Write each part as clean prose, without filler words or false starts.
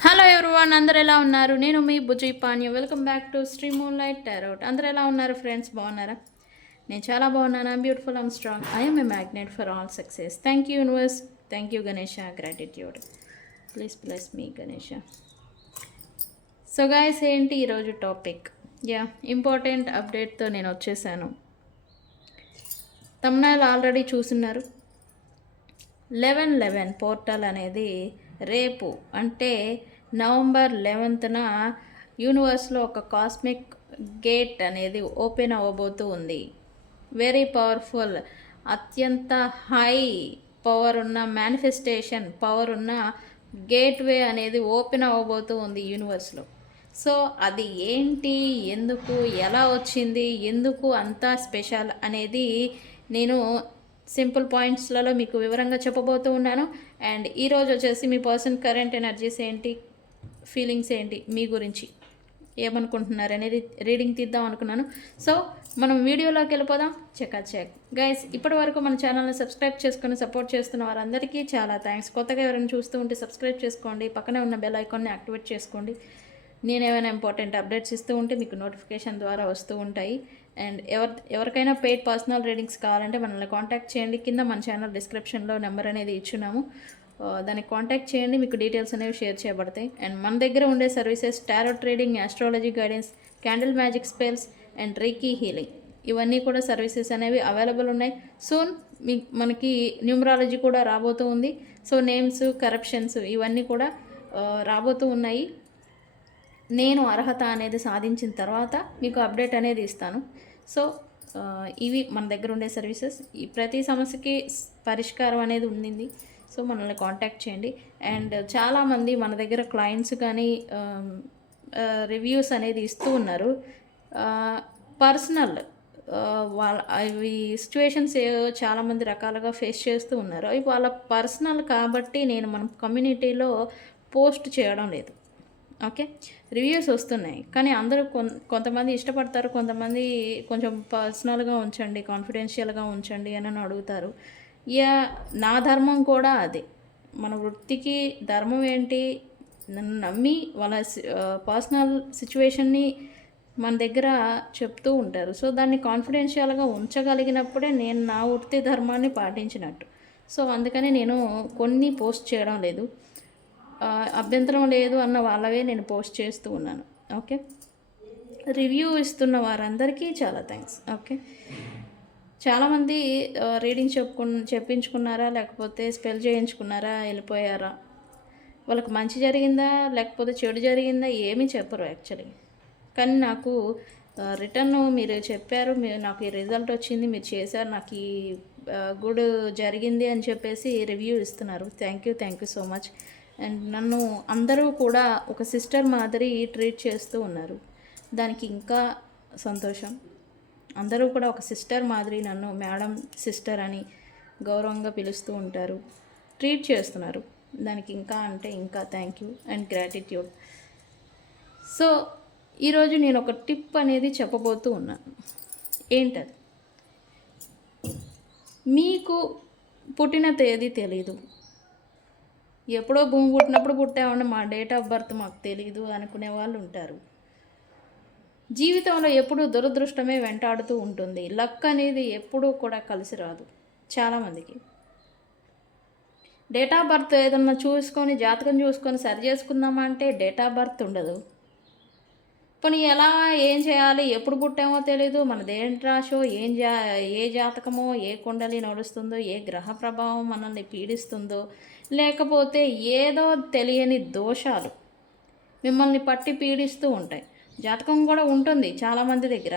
Hello everyone, అందరు ఎలా ఉన్నారు? నేను మీ Bujji Panyam. Welcome back to Sri moon light tarot. అందరు ఎలా ఉన్నారు ఫ్రెండ్స్? బాగున్నారా? నేను చాలా బాగున్నాను. I'm beautiful, I'm strong, I'm a magnet for all success. Thank you universe, thank you Ganesha, gratitude. Please bless me Ganesha. So guys, ఏంటి ఈరోజు టాపిక్? ఇంపార్టెంట్ అప్డేట్తో నేను వచ్చేసాను. తమ్నైల్ ఆల్రెడీ చూస్తున్నారు. 11/11 పోర్టల్ అనేది రేపు అంటే నవంబర్ 11న యూనివర్స్లో ఒక కాస్మిక్ గేట్ అనేది ఓపెన్ అవ్వబోతూ ఉంది. వెరీ పవర్ఫుల్, అత్యంత హై పవర్ ఉన్న మేనిఫెస్టేషన్ పవర్ ఉన్న గేట్వే అనేది ఓపెన్ అవ్వబోతూ ఉంది యూనివర్స్లో. సో అది ఏంటి, ఎందుకు, ఎలా వచ్చింది, ఎందుకు అంత స్పెషల్ అనేది నేను సింపుల్ పాయింట్స్లలో మీకు వివరంగా చెప్పబోతూ ఉన్నాను. అండ్ ఈరోజు వచ్చేసి మీ పర్సన్ కరెంట్ ఎనర్జీస్ ఏంటి, ఫీలింగ్స్ ఏంటి, మీ గురించి ఏమనుకుంటున్నారు అనేది రీడింగ్ తీద్దాం అనుకున్నాను. సో మనం వీడియోలోకి వెళ్ళిపోదాం. చెక్ గైస్, ఇప్పటి వరకు మన ఛానల్ని సబ్స్క్రైబ్ చేసుకొని సపోర్ట్ చేస్తున్న వారందరికీ చాలా థ్యాంక్స్. కొత్తగా ఎవరైనా చూస్తూ ఉంటే సబ్స్క్రైబ్ చేసుకోండి, పక్కనే ఉన్న బెల్ ఐకాన్ని యాక్టివేట్ చేసుకోండి. నేను ఏమైనా ఇంపార్టెంట్ అప్డేట్స్ ఇస్తూ ఉంటే మీకు నోటిఫికేషన్ ద్వారా వస్తూ ఉంటాయి. అండ్ ఎవరికైనా పెయిడ్ పర్సనల్ రీడింగ్స్ కావాలంటే మనల్ని కాంటాక్ట్ చేయండి. కింద మన ఛానల్ డిస్క్రిప్షన్లో నెంబర్ అనేది ఇచ్చున్నాము, దానికి కాంటాక్ట్ చేయండి, మీకు డీటెయిల్స్ అనేవి షేర్ చేయబడతాయి. అండ్ మన దగ్గర ఉండే services tarot trading, astrology guidance, candle magic spells and reiki healing, ఇవన్నీ కూడా సర్వీసెస్ అనేవి అవైలబుల్ ఉన్నాయి. సూన్ మనకి న్యూమరాలజీ కూడా రాబోతూ ఉంది. సో నేమ్స్, కరప్షన్స్ ఇవన్నీ కూడా రాబోతూ ఉన్నాయి. నేను అర్హత అనేది సాధించిన తర్వాత మీకు అప్డేట్ అనేది ఇస్తాను. సో ఇవి మన దగ్గర ఉండే సర్వీసెస్. ఈ ప్రతి సమస్యకి పరిష్కారం అనేది ఉంది. సో మనల్ని కాంటాక్ట్ చేయండి. అండ్ చాలామంది మన దగ్గర క్లయింట్స్ కానీ రివ్యూస్ అనేది ఇస్తూ ఉన్నారు. పర్సనల్ వాళ్ళ అవి సిచ్యువేషన్స్ చాలామంది రకాలుగా ఫేస్ చేస్తూ ఉన్నారు. అవి వాళ్ళ పర్సనల్ కాబట్టి నేను మన కమ్యూనిటీలో పోస్ట్ చేయడం లేదు. ఓకే, రివ్యూస్ వస్తున్నాయి కానీ అందరూ కొంతమంది ఇష్టపడతారు, కొంతమంది కొంచెం పర్సనల్గా ఉంచండి, కాన్ఫిడెన్షియల్గా ఉంచండి అని అడుగుతారు. నా ధర్మం కూడా అదే. మన వృత్తికి ధర్మం ఏంటి, నన్ను నమ్మి వాళ్ళ పర్సనల్ సిచ్యువేషన్ని మన దగ్గర చెప్తూ ఉంటారు. సో దాన్ని కాన్ఫిడెన్షియల్గా ఉంచగలిగినప్పుడే నేను నా వృత్తి ధర్మాన్ని పాటించినట్టు. సో అందుకని నేను కొన్ని పోస్ట్ చేయడం లేదు. అభ్యంతరం లేదు అన్న వాళ్ళవే నేను పోస్ట్ చేస్తూ ఉన్నాను. ఓకే, రివ్యూ ఇస్తున్న వారందరికీ చాలా థ్యాంక్స్. ఓకే, చాలామంది రీడింగ్ చెప్పించుకున్నారా, లేకపోతే స్పెల్ చేయించుకున్నారా, వెళ్ళిపోయారా, వాళ్ళకి మంచి జరిగిందా లేకపోతే చెడు జరిగిందా ఏమీ చెప్పరు యాక్చువల్లీ. కానీ నాకు రిటర్న్ మీరు చెప్పారు, నాకు ఈ రిజల్ట్ వచ్చింది, మీరు చేశారు, నాకు ఈ గుడ్ జరిగింది అని చెప్పేసి రివ్యూ ఇస్తున్నారు. Thank you so much. And నన్ను అందరూ కూడా ఒక సిస్టర్ మాదిరి ట్రీట్ చేస్తూ ఉన్నారు. దానికి ఇంకా సంతోషం. అందరూ కూడా ఒక సిస్టర్ మాదిరి నన్ను మేడం, సిస్టర్ అని గౌరవంగా పిలుస్తూ ఉంటారు, ట్రీట్ చేస్తున్నారు. దానికి ఇంకా అంటే ఇంకా thank you and gratitude. So ఈరోజు నేను ఒక టిప్ అనేది చెప్పబోతూ ఉన్నాను. ఏంటది? మీకు పుట్టిన తేదీ తెలీదు, ఎప్పుడో భూమి పుట్టినప్పుడు పుట్టామండి, మా డేట్ ఆఫ్ బర్త్ మాకు తెలియదు అనుకునే వాళ్ళు ఉంటారు. జీవితంలో ఎప్పుడూ దురదృష్టమే వెంటాడుతూ ఉంటుంది. లక్ అనేది ఎప్పుడూ కూడా కలిసి రాదు చాలామందికి. డేట్ ఆఫ్ బర్త్ ఏదన్నా చూసుకొని, జాతకం చూసుకొని సరి చేసుకుందామా అంటే డేట్ ఆఫ్ బర్త్ ఉండదు. పోనీ ఎలా, ఏం చేయాలి, ఎప్పుడు పుట్టామో తెలీదు, మనదేంటి రాశో, ఏ జాతకమో, ఏ కుండలి నడుస్తుందో, ఏ గ్రహ ప్రభావం మనల్ని పీడిస్తుందో, లేకపోతే ఏదో తెలియని దోషాలు మిమ్మల్ని పట్టి పీడిస్తూ ఉంటాయి. జాతకం కూడా ఉంటుంది చాలామంది దగ్గర,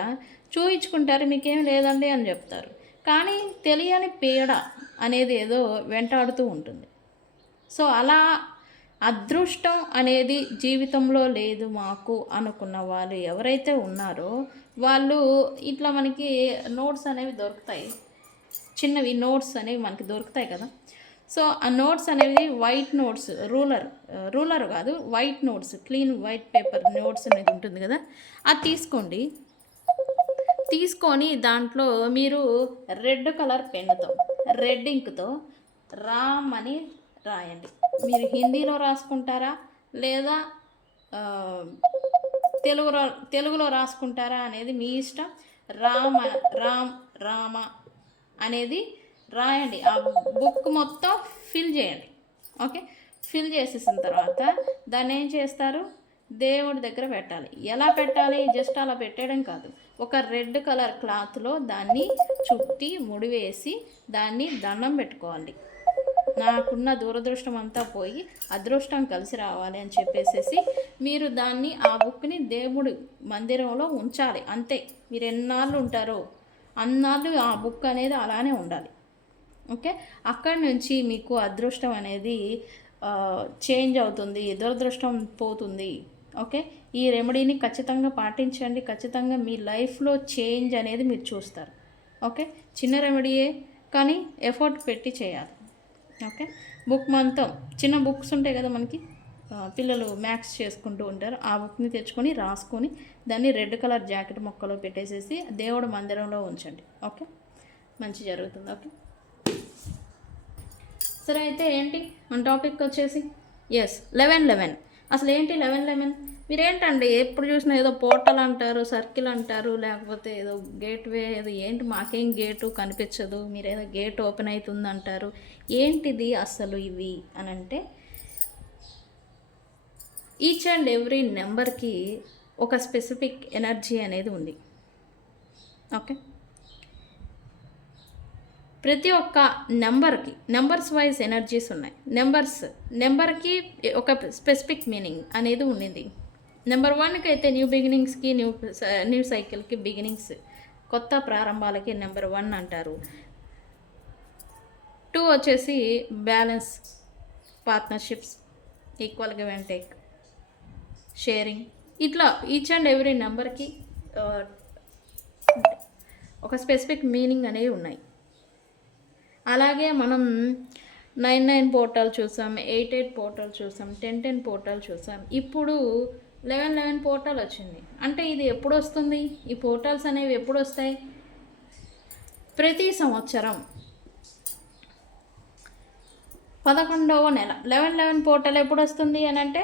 చూయించుకుంటారు, మీకేం లేదండి అని చెప్తారు. కానీ తెలియని పీడ అనేది ఏదో వెంటాడుతూ ఉంటుంది. సో అలా అదృష్టం అనేది జీవితంలో లేదు మాకు అనుకున్న వాళ్ళు ఎవరైతే ఉన్నారో వాళ్ళు ఇట్లా మనకి నోట్స్ అనేవి దొరుకుతాయి, చిన్నవి నోట్స్ అనేవి మనకి దొరుకుతాయి కదా. సో ఆ నోట్స్ అనేవి వైట్ నోట్స్, రూలర్ కాదు, white notes, clean white paper notes అనేది ఉంటుంది కదా, అది తీసుకోండి. తీసుకొని దాంట్లో మీరు రెడ్ కలర్ పెన్నుతో, రెడ్ ఇంక్తో రామ్ అని రాయండి. మీరు హిందీలో రాసుకుంటారా లేదా ఆ, తెలుగులో తెలుగులో రాసుకుంటారా అనేది మీ ఇష్టం. రామ రామ్ రామ అనేది రాయండి. ఆ బుక్ మొత్తం ఫిల్ చేయండి. ఓకే, ఫిల్ చేసేసిన తర్వాత దాన్ని ఏం చేస్తారు, దేవుడి దగ్గర పెట్టాలి. ఎలా పెట్టాలి, జస్ట్ అలా పెట్టడం కాదు, ఒక రెడ్ కలర్ క్లాత్లో దాన్ని చుట్టి ముడివేసి దాన్ని దండం పెట్టుకోవాలి. నాకున్న దురదృష్టం అంతా పోయి అదృష్టం కలిసి రావాలి అని చెప్పేసి మీరు దాన్ని ఆ బుక్ని దేవుడి మందిరంలో ఉంచాలి. అంతే, మీరు ఎన్నాళ్ళు ఉంటారో అన్నాళ్ళు ఆ బుక్ అనేది అలానే ఉండాలి. ఓకే, అక్కడి నుంచి మీకు అదృష్టం అనేది చేంజ్ అవుతుంది, దురదృష్టం పోతుంది. ఓకే, ఈ రెమెడీని ఖచ్చితంగా పాటించండి. ఖచ్చితంగా మీ లైఫ్లో చేంజ్ అనేది మీరు చూస్తారు. ఓకే, చిన్న రెమెడీయే కానీ ఎఫర్ట్ పెట్టి చేయాలి. ఓకే, బుక్ మొత్తం చిన్న బుక్స్ ఉంటాయి కదా మనకి, పిల్లలు మ్యాథ్స్ చేసుకుంటూ ఉంటారు, ఆ బుక్ని తెచ్చుకొని రాసుకొని దాన్ని రెడ్ కలర్ జాకెట్ మొక్కలో పెట్టేసేసి దేవుడు మందిరంలో ఉంచండి. ఓకే, మంచి జరుగుతుంది. ఓకే, సరే అయితే ఏంటి మన టాపిక్ వచ్చేసి 11:11. అసలు ఏంటి 11:11? మీరేంటండి ఎప్పుడు చూసినా ఏదో పోర్టల్ అంటారు, సర్కిల్ అంటారు, లేకపోతే ఏదో గేట్వే, ఏదో ఏంటి మాకేం గేటు కనిపించదు, మీరు ఏదో గేట్ ఓపెన్ అవుతుంది అంటారు, ఏంటిది అసలు ఇవి అని అంటే, ఈచ్ అండ్ ఎవ్రీ నెంబర్కి ఒక స్పెసిఫిక్ ఎనర్జీ అనేది ఉంది. ఓకే, ప్రతి ఒక్క నెంబర్కి నెంబర్స్ వైజ్ ఎనర్జీస్ ఉన్నాయి. నెంబర్కి ఒక స్పెసిఫిక్ మీనింగ్ అనేది ఉండింది. నెంబర్ 1కి అయితే న్యూ బిగినింగ్స్కి, న్యూ సైకిల్కి, బిగినింగ్స్, కొత్త ప్రారంభాలకి నెంబర్ 1 అంటారు. 2 వచ్చేసి balance, partnerships, equal give and take, sharing. ఇట్లా ఈచ్ అండ్ ఎవ్రీ నెంబర్కి ఒక స్పెసిఫిక్ మీనింగ్ అనేవి ఉన్నాయి. అలాగే మనం 9:9 పోర్టల్ చూసాం, 8:8 పోర్టల్ చూసాం, 10:10 పోర్టల్ చూసాం. ఇప్పుడు 11:11 పోర్టల్ వచ్చింది. అంటే ఇది ఎప్పుడు వస్తుంది, ఈ పోర్టల్స్ అనేవి ఎప్పుడు వస్తాయి? ప్రతి సంవత్సరం 11వ నెల 11:11 పోర్టల్ ఎప్పుడు వస్తుంది అని అంటే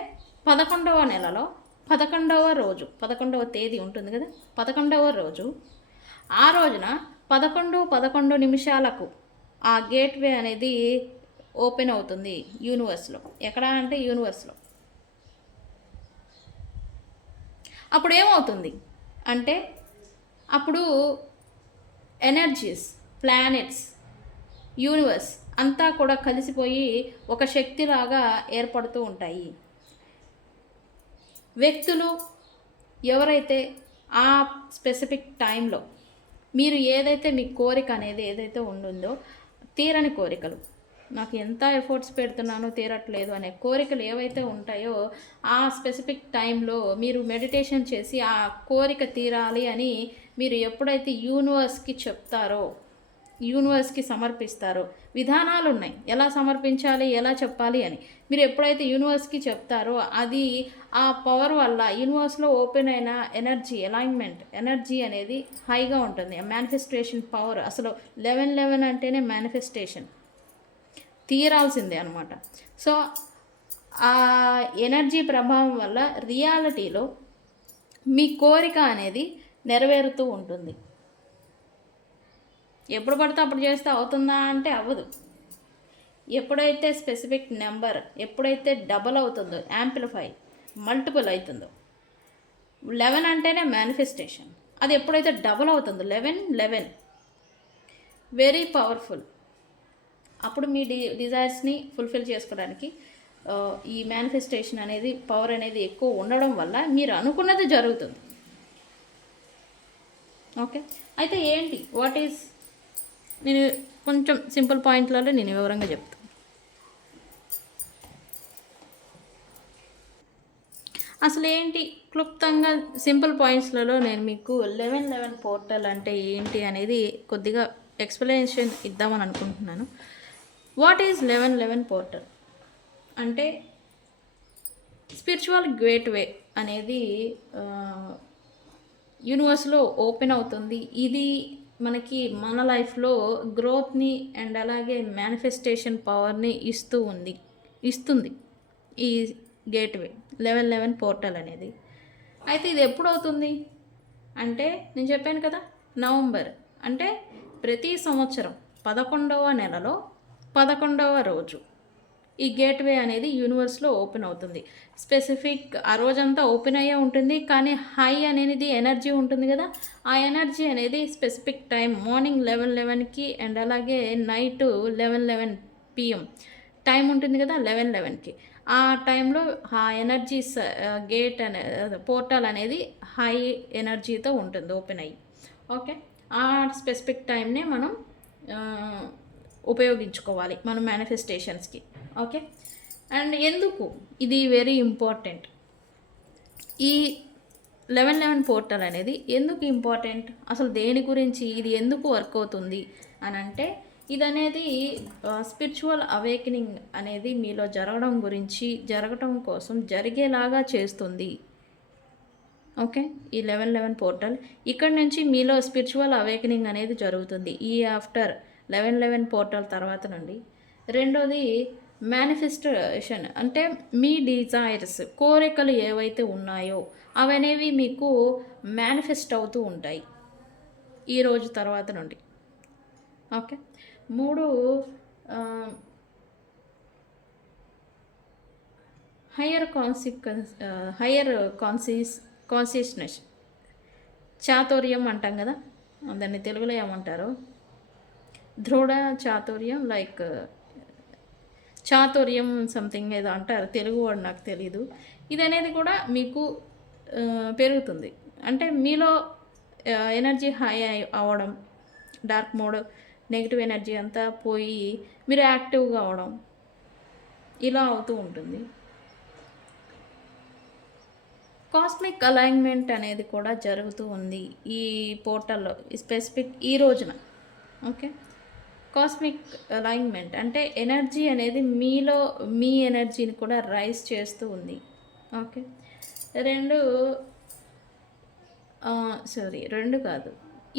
11వ నెలలో 11వ రోజు, 11వ తేదీ ఉంటుంది కదా, 11వ రోజు. ఆ రోజున 11:11 నిమిషాలకు ఆ గేట్వే అనేది ఓపెన్ అవుతుంది యూనివర్స్లో. ఎక్కడ అంటే యూనివర్స్లో. అప్పుడు ఏమవుతుంది అంటే, అప్పుడు ఎనర్జీస్, ప్లానెట్స్, యూనివర్స్ అంతా కూడా కలిసిపోయి ఒక శక్తిలాగా ఏర్పడుతూ ఉంటాయి. వ్యక్తులు ఎవరైతే ఆ స్పెసిఫిక్ టైంలో మీరు ఏదైతే మీ కోరిక అనేది ఏదైతే ఉంటుందో, తీరని కోరికలు, నాకు ఎంత ఎఫర్ట్స్ పెడుతున్నానో తీరట్లేదు అనే కోరికలు ఏవైతే ఉంటాయో, ఆ స్పెసిఫిక్ టైంలో మీరు మెడిటేషన్ చేసి ఆ కోరిక తీరాలి అని మీరు ఎప్పుడైతే యూనివర్స్కి చెప్తారో, యూనివర్స్కి సమర్పిస్తారో, విధానాలు ఉన్నాయి ఎలా సమర్పించాలి, ఎలా చెప్పాలి అని. మీరు ఎప్పుడైతే యూనివర్స్కి చెప్తారో అది ఆ పవర్ వల్ల యూనివర్స్లో ఓపెన్ అయిన ఎనర్జీ, అలైన్మెంట్ ఎనర్జీ అనేది హైగా ఉంటుంది. మేనిఫెస్టేషన్ పవర్ అసలు 11:11 అంటేనే మేనిఫెస్టేషన్ తీరాల్సిందే అనమాట. సో ఆ ఎనర్జీ ప్రభావం వల్ల రియాలిటీలో మీ కోరిక అనేది నెరవేరుతూ ఉంటుంది. ఎప్పుడు పడితే అప్పుడు చేస్తే అవుతుందా అంటే అవ్వదు. ఎప్పుడైతే స్పెసిఫిక్ నెంబర్ ఎప్పుడైతే డబల్ అవుతుందో, యాంప్లిఫై, మల్టిపుల్ అవుతుందో, 11 అంటేనే మేనిఫెస్టేషన్, అది ఎప్పుడైతే డబల్ అవుతుందో 11:11 వెరీ పవర్ఫుల్. అప్పుడు మీ డిజైర్స్ని ఫుల్ఫిల్ చేసుకోవడానికి ఈ మేనిఫెస్టేషన్ అనేది పవర్ అనేది ఎక్కువ ఉండడం వల్ల మీరు అనుకున్నది జరుగుతుంది. ఓకే, అయితే ఏంటి వాట్ ఈజ్, నేను కొంచెం సింపుల్ పాయింట్లలో నేను వివరంగా చెప్తాను. అసలు ఏంటి క్లుప్తంగా సింపుల్ పాయింట్స్లలో నేను మీకు 11:11 పోర్టల్ అంటే ఏంటి అనేది కొద్దిగా ఎక్స్ప్లెనేషన్ ఇద్దామని అనుకుంటున్నాను. వాట్ ఈజ్ 11:11 పోర్టల్ అంటే, స్పిరిచువల్ గేట్వే అనేది యూనివర్స్లో ఓపెన్ అవుతుంది. ఇది మనకి మన లైఫ్లో గ్రోత్ని అండ్ అలాగే మేనిఫెస్టేషన్ పవర్ని ఇస్తుంది. ఈ గేట్వే 1111 పోర్టల్ అనేది. అయితే ఇది ఎప్పుడు అవుతుంది అంటే నేను చెప్పాను కదా, నవంబర్ అంటే ప్రతి సంవత్సరం 11వ నెలలో 11వ రోజు ఈ గేట్వే అనేది యూనివర్స్లో ఓపెన్ అవుతుంది. స్పెసిఫిక్ ఆ రోజంతా ఓపెన్ అయ్యే ఉంటుంది, కానీ హై అనేది ఎనర్జీ ఉంటుంది కదా, ఆ ఎనర్జీ అనేది స్పెసిఫిక్ టైం మార్నింగ్ 11:11కి అండ్ అలాగే నైట్ 11:11 PM టైం ఉంటుంది కదా 11:11కి. ఆ టైంలో ఆ ఎనర్జీ గేట్ అనే పోర్టల్ అనేది హై ఎనర్జీతో ఉంటుంది ఓపెన్ అయ్యి. ఓకే, ఆ స్పెసిఫిక్ టైంనే మనం ఉపయోగించుకోవాలి మన మేనిఫెస్టేషన్స్కి. ఓకే, అండ్ ఎందుకు ఇది వెరీ ఇంపార్టెంట్, ఈ 1111 పోర్టల్ అనేది ఎందుకు ఇంపార్టెంట్, అసలు దేని గురించి ఇది ఎందుకు వర్క్ అవుతుంది అని అంటే, ఇది అనేది స్పిరిచువల్ అవేకనింగ్ అనేది మీలో జరగడం కోసం జరిగేలాగా చేస్తుంది. ఓకే, ఈ 1111 పోర్టల్ ఇక్కడ నుంచి మీలో స్పిరిచువల్ అవేకనింగ్ అనేది జరుగుతుంది ఈ ఆఫ్టర్ 1111 పోర్టల్ తర్వాత నుండి. రెండోది మేనిఫెస్టేషన్, అంటే మీ డిజైర్స్ కోరికలు ఏవైతే ఉన్నాయో అవనేవి మీకు మేనిఫెస్ట్ అవుతూ ఉంటాయి ఈ రోజు తర్వాత నుండి. ఓకే, మూడు హయ్యర్ కాన్షియస్నెస్, చాతుర్యం అంటాం కదా, దాన్ని తెలుగులో ఏమంటారు, దృఢ చాతుర్యం, లైక్ చాతుర్యం సంథింగ్ ఏదో అంటారు, తెలుగు వర్డ్ నాకు తెలీదు. ఇది అనేది కూడా మీకు పెరుగుతుంది, అంటే మీలో ఎనర్జీ హై అవ్వడం, డార్క్ మోడ్ నెగిటివ్ ఎనర్జీ అంతా పోయి మీరు యాక్టివ్గా అవడం ఇలా అవుతూ ఉంటుంది. కాస్మిక్ అలైన్మెంట్ అనేది కూడా జరుగుతూ ఉంది ఈ పోర్టల్లో స్పెసిఫిక్ ఈ రోజున. ఓకే, కాస్మిక్ అలైన్మెంట్ అంటే ఎనర్జీ అనేది మీలో మీ ఎనర్జీని కూడా రైజ్ చేస్తూ ఉంది. ఓకే, రెండు కాదు,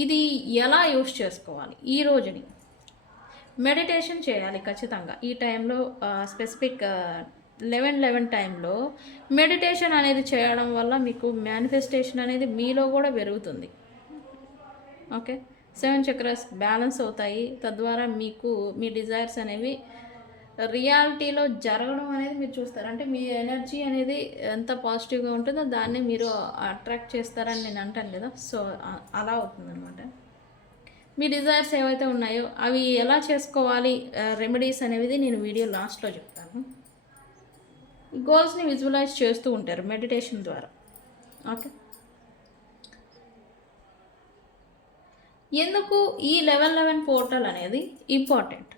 ఇది ఎలా యూస్ చేసుకోవాలి, ఈ రోజుని మెడిటేషన్ చేయాలి ఖచ్చితంగా ఈ టైంలో. స్పెసిఫిక్ 11:11 టైంలో మెడిటేషన్ అనేది చేయడం వల్ల మీకు మేనిఫెస్టేషన్ అనేది మీలో కూడా పెరుగుతుంది. ఓకే, 7 చక్రాస్ బ్యాలెన్స్ అవుతాయి, తద్వారా మీకు మీ డిజైర్స్ అనేవి రియాలిటీలో జరగడం అనేది మీరు చూస్తారు. అంటే మీ ఎనర్జీ అనేది ఎంత పాజిటివ్గా ఉంటుందో దాన్ని మీరు అట్రాక్ట్ చేస్తారని నేను అంటాను కదా, సో అలా అవుతుందన్నమాట. మీ డిజైర్స్ ఏవైతే ఉన్నాయో అవి ఎలా చేసుకోవాలి, రెమెడీస్ అనేవి నేను వీడియో లాస్ట్లో చెప్తాను. గోల్స్ని విజువలైజ్ చేస్తూ ఉంటారు మెడిటేషన్ ద్వారా. ఓకే, ఎందుకు ఈ 1111 పోర్టల్ అనేది ఇంపార్టెంట్,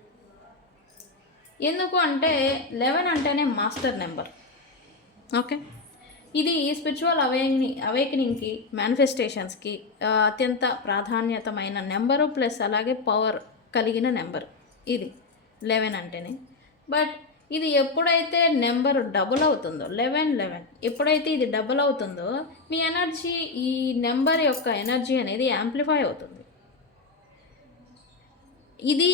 ఎందుకు అంటే 11 అంటేనే మాస్టర్ నెంబర్. ఓకే, ఇది స్పిరిచువల్ అవేకనింగ్కి మేనిఫెస్టేషన్స్కి అత్యంత ప్రాధాన్యతమైన నెంబరు, ప్లస్ అలాగే పవర్ కలిగిన నెంబర్ ఇది 11 అంటేనే. బట్ ఇది ఎప్పుడైతే నెంబర్ డబుల్ అవుతుందో 1111 ఎప్పుడైతే ఇది డబుల్ అవుతుందో మీ ఎనర్జీ, ఈ నెంబర్ యొక్క ఎనర్జీ అనేది యాంప్లిఫై అవుతుంది. ఇది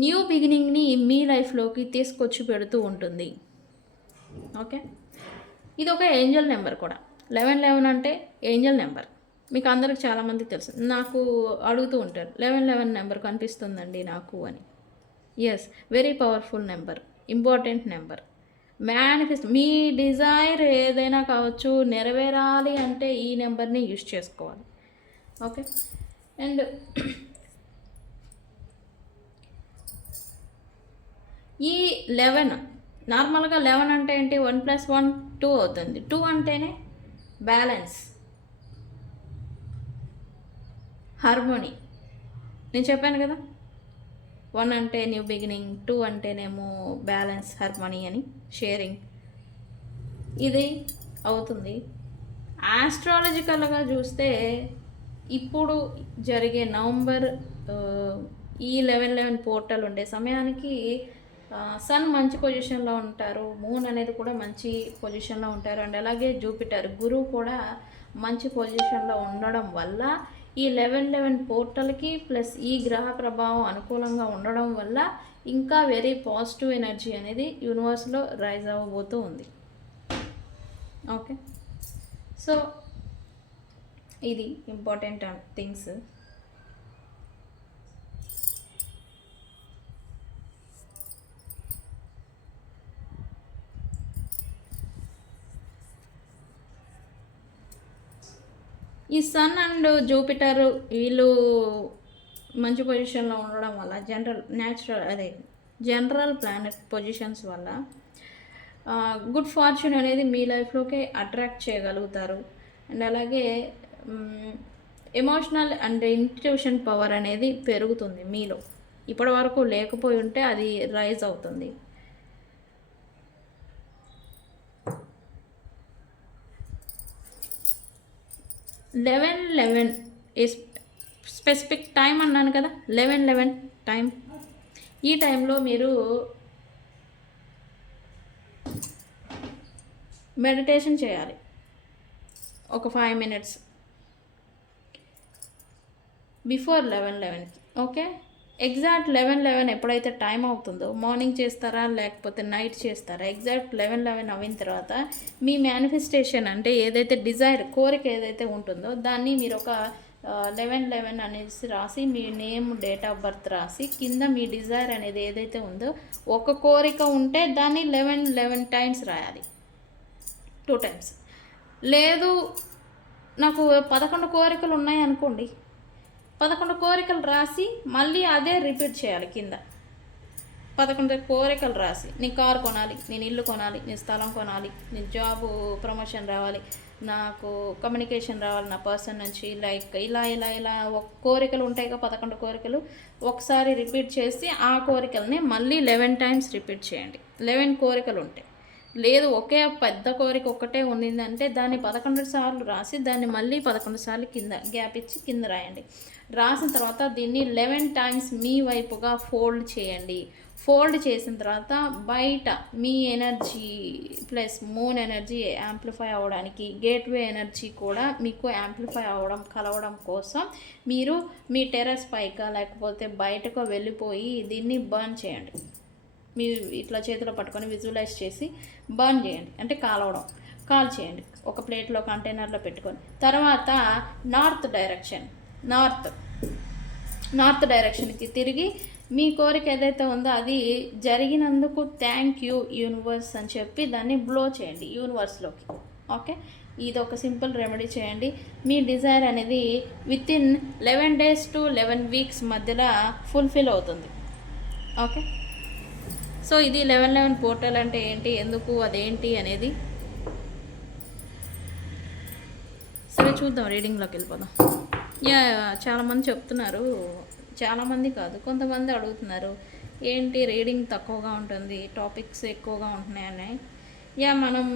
న్యూ బిగినింగ్ని మీ లైఫ్లోకి తీసుకొచ్చి పెడుతూ ఉంటుంది. ఓకే, ఇది ఒక ఏంజల్ నెంబర్ కూడా. 1111 అంటే ఏంజల్ నెంబర్, మీకు అందరికి చాలామంది తెలుసు. నాకు అడుగుతూ ఉంటారు 1111 నెంబర్ కనిపిస్తుందండి నాకు అని. Yes, very powerful number, important number. మీ డిజైర్ ఏదైనా కావచ్చు, నెరవేరాలి అంటే ఈ నెంబర్ని యూజ్ చేసుకోవాలి. ఓకే, అండ్ ఈ 11 నార్మల్గా 11 అంటే ఏంటి, 1 + 1 2 అవుతుంది. 2 అంటేనే బ్యాలెన్స్, హార్మోనీ. నేను చెప్పాను కదా, 1 అంటే న్యూ బిగినింగ్, 2 అంటేనేమో బ్యాలెన్స్, హార్మోనీ అని, షేరింగ్. ఇది అవుతుంది. ఆస్ట్రాలజికల్గా చూస్తే ఇప్పుడు జరిగే నవంబర్ ఈ 1111 పోర్టల్ ఉండే సమయానికి సన్ మంచి పొజిషన్లో ఉంటారు, మూన్ అనేది కూడా మంచి పొజిషన్లో ఉంటారు, అండ్ అలాగే జూపిటర్ గురువు కూడా మంచి పొజిషన్లో ఉండడం వల్ల ఈ 1111 పోర్టల్కి ప్లస్ ఈ గ్రహ ప్రభావం అనుకూలంగా ఉండడం వల్ల ఇంకా వెరీ పాజిటివ్ ఎనర్జీ అనేది యూనివర్స్లో రైజ్ అవ్వబోతూ ఉంది. ఓకే. సో ఇది ఇంపార్టెంట్ థింగ్స్. ఈ సన్ అండ్ జూపిటర్ వీళ్ళు మంచి పొజిషన్లో ఉండడం వల్ల జనరల్ ప్లానెట్ పొజిషన్స్ వల్ల గుడ్ ఫార్చ్యూన్ అనేది మీ లైఫ్లోకి అట్రాక్ట్ చేయగలుగుతారు. అండ్ అలాగే ఎమోషనల్ అండ్ ఇంట్యూషన్ పవర్ అనేది పెరుగుతుంది మీలో. ఇప్పటి వరకు లేకపోయి ఉంటే అది రైజ్ అవుతుంది. 11:11 is స్పెసిఫిక్ టైం అన్నాను కదా, 11:11 టైం. ఈ టైంలో మీరు మెడిటేషన్ చేయాలి ఒక 5 minutes బిఫోర్ 11:11కి. ఓకే, ఎగ్జాక్ట్ 11:11 ఎప్పుడైతే టైం అవుతుందో మార్నింగ్ చేస్తారా లేకపోతే నైట్ చేస్తారా, ఎగ్జాక్ట్ 11:11 అయిన తర్వాత మీ మేనిఫెస్టేషన్ అంటే ఏదైతే డిజైర్ కోరిక ఏదైతే ఉంటుందో దాన్ని మీరు ఒక 11:11 అనేసి రాసి మీ నేమ్ డేట్ ఆఫ్ బర్త్ రాసి కింద మీ డిజైర్ అనేది ఏదైతే ఉందో ఒక కోరిక ఉంటే దాన్ని 11:11 టైమ్స్ రాయాలి, 2 times. లేదు నాకు 11 కోరికలు ఉన్నాయి అనుకోండి, 11 కోరికలు రాసి మళ్ళీ అదే రిపీట్ చేయాలి కింద. 11 కోరికలు రాసి నీ కారు కొనాలి, నేను ఇల్లు కొనాలి, నీ స్థలం కొనాలి, నీ జాబు ప్రమోషన్ రావాలి, నాకు కమ్యూనికేషన్ రావాలి నా పర్సన్ నుంచి, లైక్ ఇలా ఇలా ఇలా కోరికలు ఉంటాయి కదా 11 కోరికలు. ఒకసారి రిపీట్ చేసి ఆ కోరికల్ని మళ్ళీ 11 times రిపీట్ చేయండి. 11 కోరికలు ఉంటాయి. లేదు ఒకే పెద్ద కోరిక ఒక్కటే ఉండిందంటే దాన్ని 11 సార్లు రాసి దాన్ని మళ్ళీ 11 సార్లు కింద గ్యాప్ ఇచ్చి కింద రాయండి. రాసిన తర్వాత దీన్ని 11 times మీ వైపుగా ఫోల్డ్ చేయండి. ఫోల్డ్ చేసిన తర్వాత బయట మీ energy plus moon energy amplify అవ్వడానికి, గేట్వే ఎనర్జీ కూడా మీకు యాంప్లిఫై అవ్వడం కలవడం కోసం మీరు మీ టెర్రస్ పైకా లేకపోతే బయటకు వెళ్ళిపోయి దీన్ని బర్న్ చేయండి. మీరు ఇట్లా చేతిలో పట్టుకొని విజువలైజ్ చేసి బర్న్ చేయండి, అంటే కాల్ చేయండి ఒక ప్లేట్లో కంటైనర్లో పెట్టుకొని. తర్వాత నార్త్ డైరెక్షన్కి తిరిగి మీ కోరిక ఏదైతే ఉందో అది జరిగినందుకు థ్యాంక్ యూ యూనివర్స్ అని చెప్పి దాన్ని బ్లో చేయండి యూనివర్స్లోకి. ఓకే, ఇది ఒక సింపుల్ రెమెడీ చేయండి. మీ డిజైర్ అనేది వితిన్ 11 days to 11 weeks మధ్యలో ఫుల్ఫిల్ అవుతుంది. ఓకే, సో ఇది 11:11 పోర్టల్ అంటే ఏంటి, ఎందుకు, అదేంటి అనేది సరే చూద్దాం, రీడింగ్లోకి వెళ్ళిపోదాం. చాలామంది చెప్తున్నారు, చాలామంది కాదు కొంతమంది అడుగుతున్నారు ఏంటి రీడింగ్ తక్కువగా ఉంటుంది, టాపిక్స్ ఎక్కువగా ఉంటున్నాయని. మనం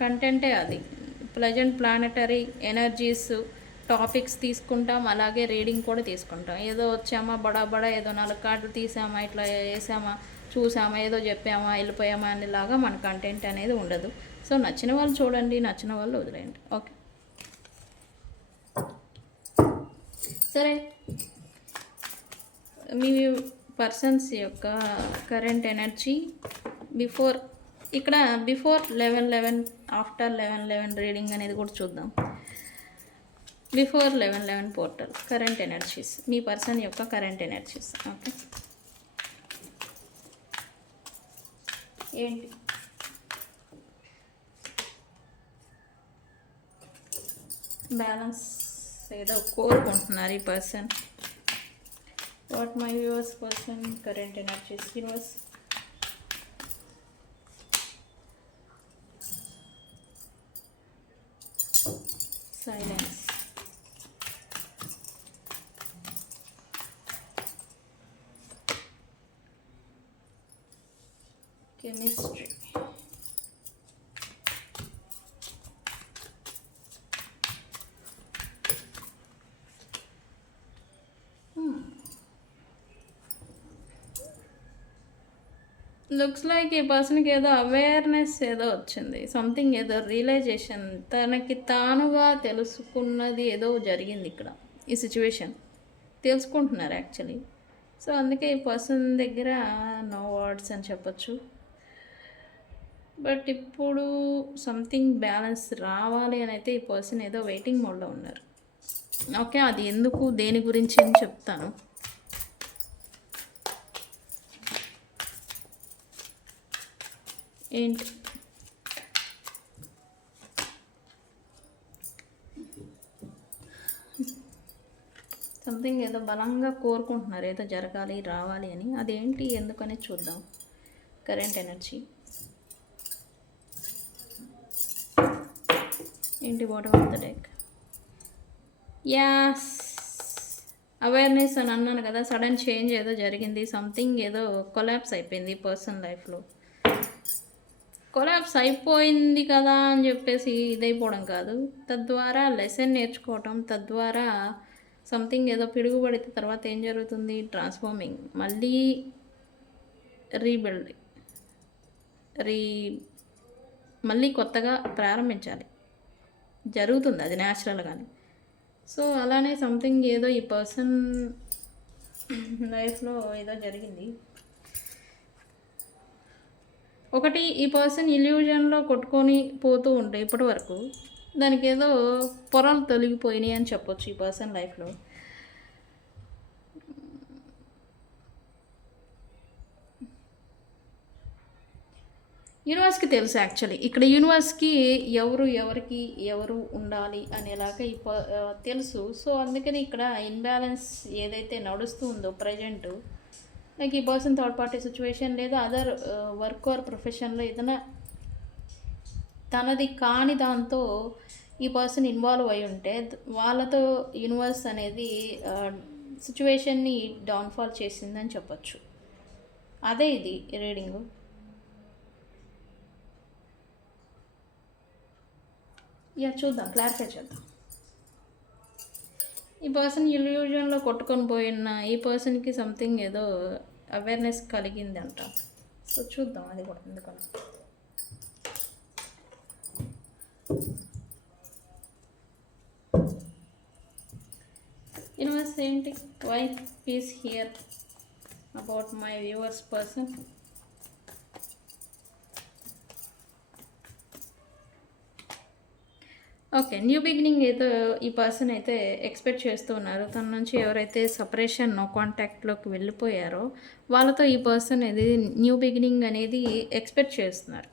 కంటెంటే అది ప్లెజెంట్ ప్లానెటరీ ఎనర్జీస్ టాపిక్స్ తీసుకుంటాం, అలాగే రీడింగ్ కూడా తీసుకుంటాం. ఏదో వచ్చామా బడా ఏదో 4 కార్డులు తీసామా, ఇట్లా వేసామా, చూసామా, ఏదో చెప్పామా, వెళ్ళిపోయామా అనేలాగా మన కంటెంట్ అనేది ఉండదు. సో నచ్చిన వాళ్ళు చూడండి, నచ్చిన వాళ్ళు వదిలేయండి. ఓకే, సరే. మీ పర్సన్స్ యొక్క current energy before 11:11 after 11:11 reading అనేది కూడా చూద్దాం. బిఫోర్ 11:11 పోర్టల్ కరెంట్ ఎనర్జీస్, మీ పర్సన్ యొక్క కరెంట్ ఎనర్జీస్. ఓకే, ఏంటి బ్యాలెన్స్ ఏదో కోరుకుంటున్నారు ఈ person. What my viewers person current energies universe. Silence, chemistry, looks like ఈ పర్సన్కి ఏదో అవేర్నెస్ ఏదో వచ్చింది, సంథింగ్ ఏదో రియలైజేషన్, తనకి తానుగా తెలుసుకున్నది ఏదో జరిగింది ఇక్కడ. ఈ సిచ్యువేషన్ తెలుసుకుంటున్నారు యాక్చువల్లీ. సో అందుకే ఈ పర్సన్ దగ్గర నో వర్డ్స్ అని చెప్పచ్చు. బట్ ఇప్పుడు సంథింగ్ బ్యాలెన్స్ రావాలి అని అయితే ఈ పర్సన్ ఏదో వెయిటింగ్ మోడ్లో ఉన్నారు. ఓకే, అది ఎందుకు దేని గురించి అని చెప్తాను. ఏంటి సంథింగ్ ఏదో బలంగా కోరుకుంటున్నారు, ఏదో జరగాలి రావాలి అని. అదేంటి ఎందుకని చూద్దాం. కరెంట్ ఎనర్జీ ఏంటి, బాటమ్ ఆఫ్ ద డెక్. యాస్, అవేర్నెస్ అని అన్నాను కదా, సడన్ చేంజ్ ఏదో జరిగింది, సంథింగ్ ఏదో కొలాప్స్ అయిపోయింది పర్సన్ లైఫ్లో. కొలాప్స్ అయిపోయింది కదా అని చెప్పేసి ఇదైపోవడం కాదు, తద్వారా లెసన్ నేర్చుకోవటం, తద్వారా సంథింగ్ ఏదో పిడుగుపడితే తర్వాత ఏం జరుగుతుంది, ట్రాన్స్ఫార్మింగ్, మళ్ళీ రీబిల్డ్, మళ్ళీ కొత్తగా ప్రారంభించాలి, జరుగుతుంది అది న్యాచురల్గానే. సో అలానే సంథింగ్ ఏదో ఈ పర్సన్ లైఫ్లో ఏదో జరిగింది. ఒకటి, ఈ పర్సన్ ఇల్యూజన్లో కొట్టుకొని పోతూ ఉంటే ఇప్పటి వరకు దానికి ఏదో పొరలు తొలగిపోయినాయి అని చెప్పొచ్చు ఈ పర్సన్ లైఫ్లో. యూనివర్స్కి తెలుసు యాక్చువల్లీ, ఇక్కడ యూనివర్స్కి ఎవరు ఉండాలి అనేలాగా తెలుసు. సో అందుకని ఇక్కడ ఇన్బ్యాలెన్స్ ఏదైతే నడుస్తూ ఉందో ప్రజెంట్, లైక్ ఈ పర్సన్ థర్డ్ పార్టీ సిచ్యువేషన్ లేదా అదర్ వర్క్ ఆర్ ప్రొఫెషన్లో ఏదైనా తనది కాని దాంతో ఈ పర్సన్ ఇన్వాల్వ్ అయి ఉంటే వాళ్ళతో యూనివర్స్ అనేది సిచ్యువేషన్ని డౌన్ఫాల్ చేసిందని చెప్పచ్చు. అదే ఇది రీడింగు. చూద్దాం, క్లారిఫై చేద్దాం. ఈ పర్సన్ ఇల్యూజన్లో కొట్టుకొని పోయిన ఈ పర్సన్కి సంథింగ్ ఏదో అవేర్నెస్ కలిగింది అంట. సో చూద్దాం అది కూడా ఎందుకన్నా. యూనివర్స్ ఏంటి, why peace here about my viewers person. Okay, new beginning ఏదో ఈ పర్సన్ అయితే ఎక్స్పెక్ట్ చేస్తూ ఉన్నారు. తన నుంచి ఎవరైతే సపరేషన్ నో కాంటాక్ట్లోకి వెళ్ళిపోయారో వాళ్ళతో ఈ పర్సన్ అనేది న్యూ బిగినింగ్ అనేది ఎక్స్పెక్ట్ చేస్తున్నారు.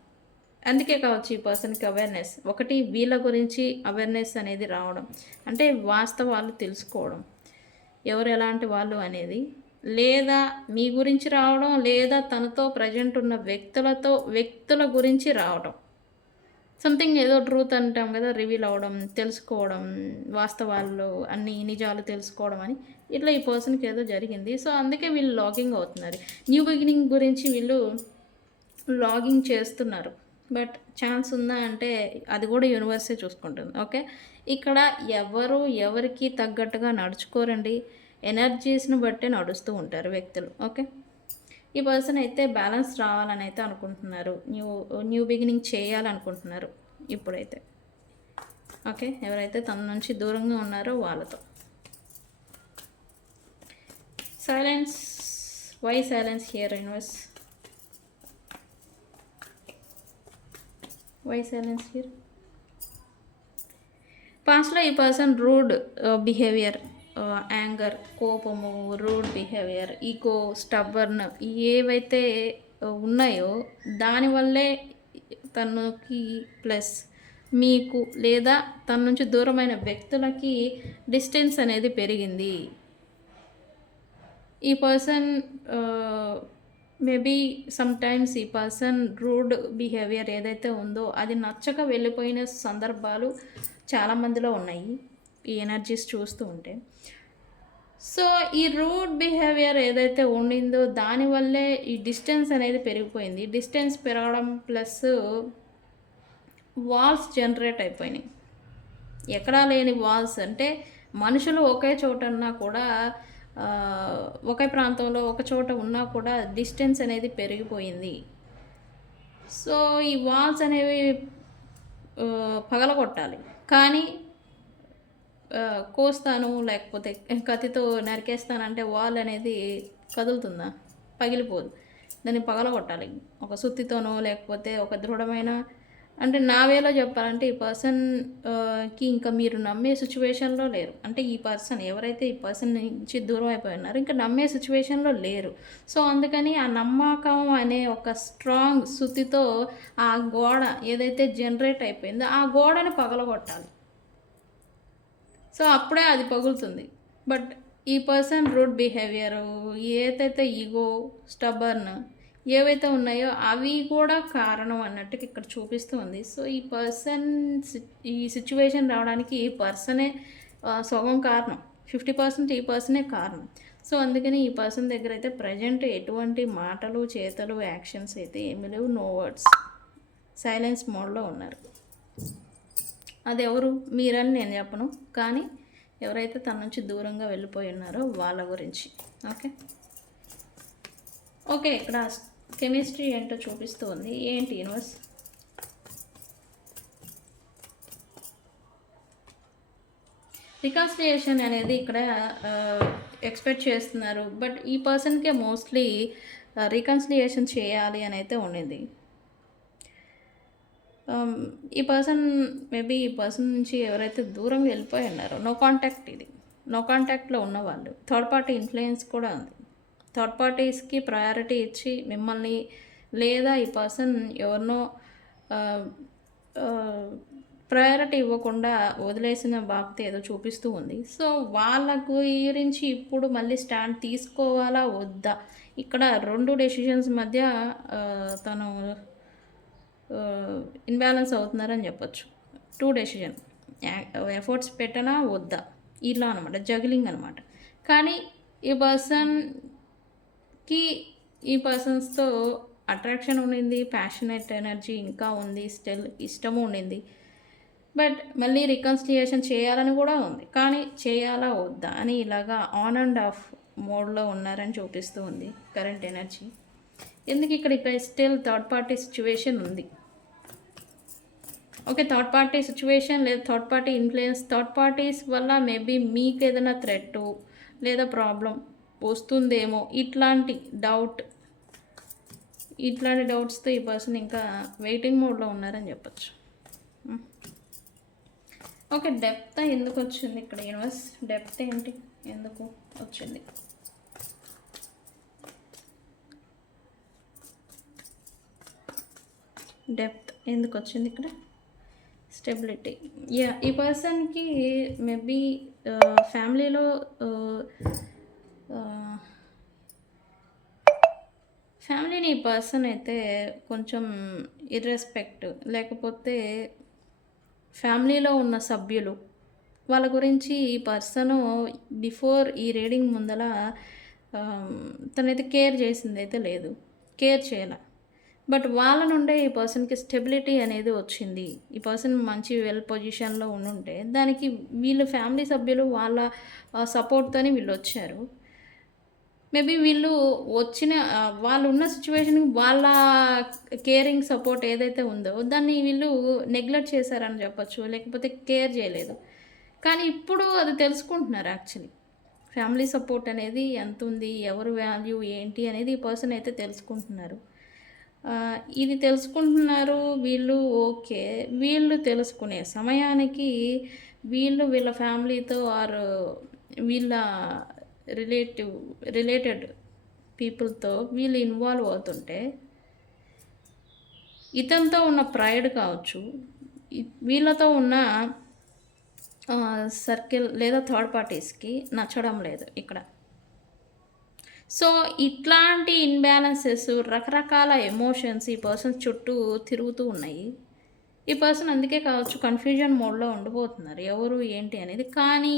అందుకే కావచ్చు ఈ పర్సన్కి అవేర్నెస్. ఒకటి, వీళ్ళ గురించి అవేర్నెస్ అనేది రావడం, అంటే వాస్తవాలు తెలుసుకోవడం, ఎవరు ఎలాంటి వాళ్ళు అనేది, లేదా మీ గురించి రావడం, లేదా తనతో ప్రజెంట్ ఉన్న వ్యక్తుల గురించి రావడం. సంథింగ్ ఏదో ట్రూత్ అంటాం కదా, రివీల్ అవ్వడం, తెలుసుకోవడం, వాస్తవాల్లో అన్ని నిజాలు తెలుసుకోవడం అని ఇట్లా ఈ పర్సన్కి ఏదో జరిగింది. సో అందుకే వీళ్ళు లాగింగ్ అవుతున్నారు. న్యూ బిగినింగ్ గురించి వీళ్ళు లాగింగ్ చేస్తున్నారు. బట్ ఛాన్స్ ఉందా అంటే అది కూడా యూనివర్సే చూసుకుంటుంది. ఓకే, ఇక్కడ ఎవరికి తగ్గట్టుగా నడుచుకోరండి, ఎనర్జీస్ని బట్టే నడుస్తూ ఉంటారు వ్యక్తులు. ఓకే, ఈ పర్సన్ అయితే బ్యాలెన్స్ రావాలని అయితే అనుకుంటున్నారు, న్యూ బిగినింగ్ చేయాలనుకుంటున్నారు ఇప్పుడైతే. ఓకే, ఎవరైతే తన నుంచి దూరంగా ఉన్నారో వాళ్ళతో. Silence, why silence here universe, why silence here. పాస్ట్లో ఈ పర్సన్ రూడ్ బిహేవియర్, యాంగర్, కోపము, రూడ్ బిహేవియర్, ఈగో, స్టబ్బర్న్ ఏవైతే ఉన్నాయో దానివల్లే తనకి ప్లస్ మీకు లేదా తన నుంచి దూరమైన వ్యక్తులకి డిస్టెన్స్ అనేది పెరిగింది. ఈ పర్సన్ మేబీ సమ్టైమ్స్ ఈ పర్సన్ రూడ్ బిహేవియర్ ఏదైతే ఉందో అది నచ్చక వెళ్ళిపోయిన సందర్భాలు చాలామందిలో ఉన్నాయి ఈ ఎనర్జీస్ చూస్తూ ఉంటే. సో ఈ రూడ్ బిహేవియర్ ఏదైతే ఉండిందో దానివల్లే ఈ డిస్టెన్స్ అనేది పెరిగిపోయింది. డిస్టెన్స్ పెరగడం ప్లస్ వాల్స్ జనరేట్ అయిపోయినాయి. ఎక్కడా లేని వాల్స్ అంటే మనుషులు ఒకే చోట ఉన్నా కూడా, ఒకే ప్రాంతంలో ఒక చోట ఉన్నా కూడా డిస్టెన్స్ అనేది పెరిగిపోయింది. సో ఈ వాల్స్ అనేవి పగలగొట్టాలి, కానీ కోస్తాను లేకపోతే కత్తితో నరికేస్తానంటే వాల్ అనేది కదులుతుందా, పగిలిపోదు. దాన్ని పగలగొట్టాలి ఒక సుత్తితోనో, లేకపోతే ఒక దృఢమైన, అంటే నా వేలో చెప్పాలంటే ఈ పర్సన్‌కి ఇంకా మీరు నమ్మే సిట్యుయేషన్‌లో లేరు. అంటే ఈ పర్సన్ ఎవరైతే ఈ పర్సన్ నుంచి దూరం అయిపోయి ఉన్నారో ఇంకా నమ్మే సిట్యుయేషన్‌లో లేరు. సో, అందుకని ఆ నమ్మకం అనే ఒక స్ట్రాంగ్ సుత్తితో ఆ గోడ ఏదైతే జనరేట్ అయిపోయిందో ఆ గోడని పగలగొట్టాలి. సో, అప్పుడే అది పగులుతుంది. బట్ ఈ పర్సన్ రూడ్ బిహేవియరు, ఏదైతే ఈగో, స్టబర్న్ ఏవైతే ఉన్నాయో అవి కూడా కారణం అన్నట్టుగా ఇక్కడ చూపిస్తూ ఉంది. సో, ఈ పర్సన్ ఈ సిట్యుయేషన్ రావడానికి ఈ పర్సనే సగం కారణం. 50% ఈ పర్సనే కారణం. సో, అందుకని ఈ పర్సన్ దగ్గరైతే ప్రెజెంట్ ఎటువంటి మాటలు, చేతలు, యాక్షన్స్ అయితే ఏమీ లేవు. No words. సైలెన్స్ మోడ్‌లో ఉన్నారు. అదెవరు? మీరని నేను చెప్పను. కానీ ఎవరైతే తన నుంచి దూరంగా వెళ్ళిపోయి ఉన్నారో వాళ్ళ గురించి. ఓకే. ఓకే. ఇక్కడ కెమిస్ట్రీ ఏంటో చూపిస్తూ ఉంది. ఏంటి యూనివర్స్? రికన్సిలియేషన్ అనేది ఇక్కడ ఎక్స్పెక్ట్ చేస్తున్నారు. బట్ ఈ పర్సన్కే మోస్ట్లీ రికన్సిలియేషన్ చేయాలి అని అయితే ఉండింది. ఈ పర్సన్ మేబీ ఈ పర్సన్ నుంచి ఎవరైతే దూరంగా వెళ్ళిపోయి ఉన్నారో నో కాంటాక్ట్, ఇది నో కాంటాక్ట్లో ఉన్నవాళ్ళు. థర్డ్ పార్టీ ఇన్ఫ్లుయెన్స్ కూడా ఉంది. థర్డ్ పార్టీస్కి ప్రయారిటీ ఇచ్చి మిమ్మల్ని, లేదా ఈ పర్సన్ ఎవరినో ప్రయారిటీ ఇవ్వకుండా వదిలేసిన బాబు ఏదో చూపిస్తూ ఉంది. సో, వాళ్ళ గురించి ఇప్పుడు మళ్ళీ స్టాండ్ తీసుకోవాలా వద్దా, ఇక్కడ 2 డెసిషన్స్ మధ్య తను ఇన్బ్యాలెన్స్ అవుతున్నారని చెప్పొచ్చు. 2 డెసిషన్, ఎఫర్ట్స్ పెట్టనా వద్దా, ఇలా అనమాట, జగ్లింగ్ అనమాట. కానీ ఈ పర్సన్కి ఈ పర్సన్స్తో అట్రాక్షన్ ఉండింది, ప్యాషనేట్ ఎనర్జీ ఇంకా ఉంది, స్టిల్ ఇష్టము ఉండింది. బట్ మళ్ళీ రికన్సిలియేషన్ చేయాలని కూడా ఉంది. కానీ చేయాలా వద్దా అని ఇలాగా ఆన్ అండ్ ఆఫ్ మోడ్లో ఉన్నారని చూపిస్తూ ఉంది కరెంట్ ఎనర్జీ. ఎందుకు ఇక్కడ స్టిల్ థర్డ్ పార్టీ సిచ్యువేషన్ ఉంది. ఓకే, థర్డ్ పార్టీ సిచ్యువేషన్ లేదా third party influence, third parties వల్ల మేబీ మీకు ఏదైనా థ్రెట్ లేదా ప్రాబ్లం వస్తుందేమో, ఇట్లాంటి డౌట్స్తో ఈ పర్సన్ ఇంకా వెయిటింగ్ మోడ్లో ఉన్నారని చెప్పచ్చు. ఓకే, డెప్త్ ఎందుకు వచ్చింది ఇక్కడ యూనివర్స్? డెప్త్ ఏంటి, ఎందుకు వచ్చింది? డెప్త్ ఎందుకు వచ్చింది ఇక్కడ? స్టెబిలిటీ. ఈ పర్సన్కి మేబీ ఫ్యామిలీలో ఫ్యామిలీని ఈ పర్సన్ అయితే కొంచెం ఇర్రెస్పెక్ట్, లేకపోతే ఫ్యామిలీలో ఉన్న సభ్యులు వాళ్ళ గురించి ఈ పర్సను బిఫోర్ ఈ రీడింగ్ ముందల తనైతే కేర్ చేసింది అయితే లేదు, కేర్ చేయాల. బట్ వాళ్ళ నుండే ఈ పర్సన్కి స్టెబిలిటీ అనేది వచ్చింది. ఈ పర్సన్ మంచి వెల్ పొజిషన్లో ఉండుంటే దానికి వీళ్ళు ఫ్యామిలీ సభ్యులు వాళ్ళ సపోర్ట్తోని వీళ్ళు వచ్చారు. మేబీ వీళ్ళు వాళ్ళు ఉన్న సిచ్యువేషన్కి వాళ్ళ కేరింగ్ సపోర్ట్ ఏదైతే ఉందో దాన్ని వీళ్ళు నెగ్లెక్ట్ చేశారని చెప్పచ్చు, లేకపోతే కేర్ చేయలేదు. కానీ ఇప్పుడు అది తెలుసుకుంటున్నారు. యాక్చువల్లీ ఫ్యామిలీ సపోర్ట్ అనేది ఎంత ఉంది, ఎవరు వాల్యూ ఏంటి అనేది ఈ పర్సన్ అయితే తెలుసుకుంటున్నారు. ఇది తెలుసుకుంటున్నారు వీళ్ళు. ఓకే, వీళ్ళు తెలుసుకునే సమయానికి వీళ్ళ ఫ్యామిలీతో ఆర్ వీళ్ళ రిలేటెడ్ పీపుల్తో వీళ్ళు ఇన్వాల్వ్ అవుతుంటే ఇతనితో ఉన్న ప్రైడ్ కావచ్చు, వీళ్ళతో ఉన్న సర్కిల్ లేదా థర్డ్ పార్టీస్కి నచ్చడం లేదు ఇక్కడ. సో ఇట్లాంటి ఇన్బ్యాలెన్సెస్, రకరకాల ఎమోషన్స్ ఈ పర్సన్ చుట్టూ తిరుగుతూ ఉన్నాయి. ఈ పర్సన్ అందుకే కావచ్చు కన్ఫ్యూజన్ మోడ్లో ఉండిపోతున్నారు ఎవరు ఏంటి అనేది. కానీ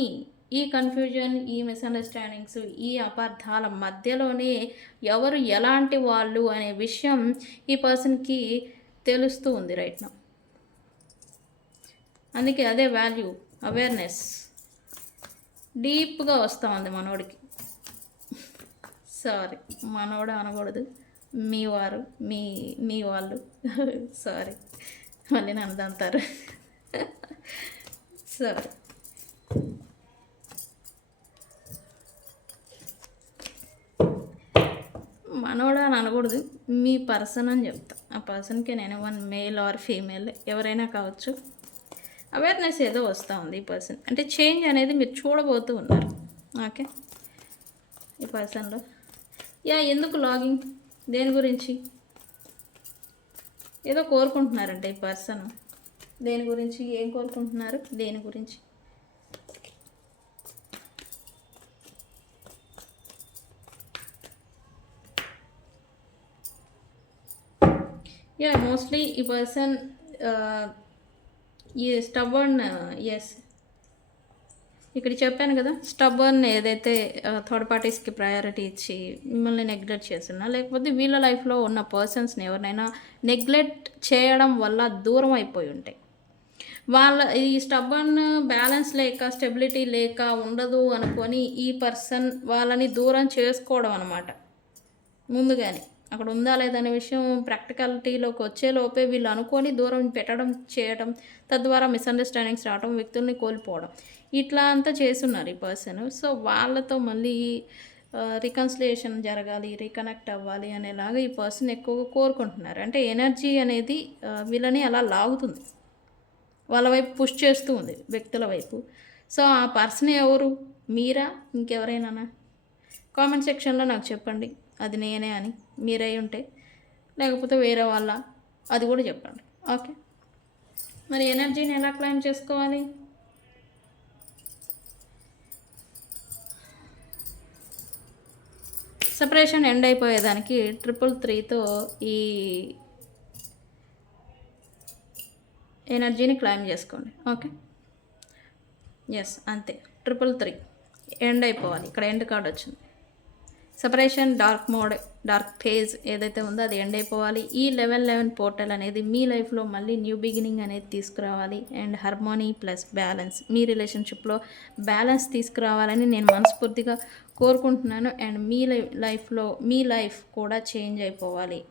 ఈ కన్ఫ్యూజన్, ఈ మిస్అండర్స్టాండింగ్స్, ఈ అపార్థాల మధ్యలోనే ఎవరు ఎలాంటి వాళ్ళు అనే విషయం ఈ పర్సన్కి తెలుస్తూ ఉంది రైట్ నౌ. అందుకే అదే వాల్యూ, అవేర్నెస్ డీప్గా వస్తూ ఉంది మనోడికి. సారీ, మనోడు అనకూడదు, మీ వారు, మీ వాళ్ళు. సారీ, మళ్ళీ నన్ను దంతారు. సారీ. మనోడు అని అనకూడదు, మీ పర్సన్ అని చెప్తా. ఆ పర్సన్కి నేను వన్ మేల్ ఆర్ ఫీమేల్ ఎవరైనా కావచ్చు, అవేర్నెస్ ఏదో వస్తూ ఉంది ఈ పర్సన్. అంటే చేంజ్ అనేది మీరు చూడబోతూ ఉన్నారు. ఓకే, ఈ పర్సన్లో ఎందుకు లాగింగ్, దేని గురించి ఏదో కోరుకుంటున్నారంటే ఈ పర్సన్. దేని గురించి, ఏం కోరుకుంటున్నారు, దేని గురించి? మోస్ట్లీ ఈ పర్సన్ ఈ స్టబర్న్, ఎస్ ఇక్కడ చెప్పాను కదా, స్టబర్న్ ఏదైతే థర్డ్ పార్టీస్కి ప్రయారిటీ ఇచ్చి మిమ్మల్ని నెగ్లెక్ట్ చేస్తున్నా, లేకపోతే వీళ్ళ లైఫ్లో ఉన్న పర్సన్స్ని ఎవరినైనా నెగ్లెక్ట్ చేయడం వల్ల దూరం అయిపోయి ఉంటాయి. వాళ్ళ ఈ స్టబర్న్ బ్యాలెన్స్ లేక, స్టెబిలిటీ లేక ఉండదు అనుకొని ఈ పర్సన్ వాళ్ళని దూరం చేసుకోవడం అనమాట. ముందుగానే అక్కడ ఉందా లేదనే విషయం ప్రాక్టికాలిటీలోకి వచ్చేలోపే వీళ్ళు అనుకొని దూరం పెట్టడం, చేయడం, తద్వారా మిస్అండర్స్టాండింగ్స్ రావడం, వ్యక్తుల్ని కోల్పోవడం, ఇట్లా అంతా చేస్తున్నారు ఈ పర్సన్. సో వాళ్ళతో మళ్ళీ రికన్సిలియేషన్ జరగాలి, రీకనెక్ట్ అవ్వాలి అనేలాగా ఈ పర్సన్ ఎక్కువగా కోరుకుంటున్నారు. అంటే ఎనర్జీ అనేది వీళ్ళని అలా లాగుతుంది, వాళ్ళ వైపు పుష్ చేస్తూ ఉంది, వ్యక్తుల వైపు. సో ఆ పర్సన్ ఎవరు, మీరా, ఇంకెవరైనా? కామెంట్ సెక్షన్లో నాకు చెప్పండి అది నేనే అని, మీరై ఉంటే, లేకపోతే వేరే వాళ్ళ, అది కూడా చెప్పండి. ఓకే, మరి ఎనర్జీని ఎలా క్లైమ్ చేసుకోవాలి? సెపరేషన్ ఎండ్ అయిపోయేదానికి 333తో ఈ ఎనర్జీని క్లైమ్ చేసుకోండి. ఓకే, ఎస్ అంతే, 333 ఎండ్ అయిపోవాలి. ఇక్కడ ఎండ్ కార్డ్ వచ్చింది. Separation, dark mode, dark phase ఏదైతే ఉందో అది ఎండ్ అయిపోవాలి. ఈ 1111 పోర్టల్ అనేది మీ లైఫ్లో మళ్ళీ న్యూ బిగినింగ్ అనేది తీసుకురావాలి. అండ్ హార్మోనీ ప్లస్ బ్యాలెన్స్, మీ రిలేషన్షిప్లో బ్యాలెన్స్ తీసుకురావాలని నేను మనస్ఫూర్తిగా కోరుకుంటున్నాను. అండ్ మీ లైఫ్లో మీ లైఫ్ కూడా చేంజ్ అయిపోవాలి,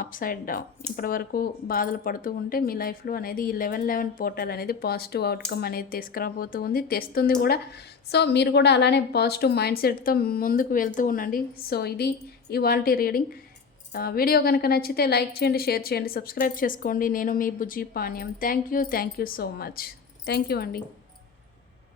అప్ సైడ్ డౌన్. ఇప్పటివరకు బాధలు పడుతూ ఉంటే మీ లైఫ్లో అనేది ఈ 1111 పోర్టల్ అనేది పాజిటివ్ అవుట్కమ్ అనేది తీసుకురాబోతూ ఉంది, తెస్తుంది కూడా. సో మీరు కూడా అలానే పాజిటివ్ మైండ్ సెట్తో ముందుకు వెళ్తూ ఉండండి. సో ఇది ఇవాల్టి రీడింగ్. వీడియో కనుక నచ్చితే లైక్ చేయండి, షేర్ చేయండి, సబ్స్క్రైబ్ చేసుకోండి. నేను మీ Bujji Panyam. Thank you so much. Thank you అండి.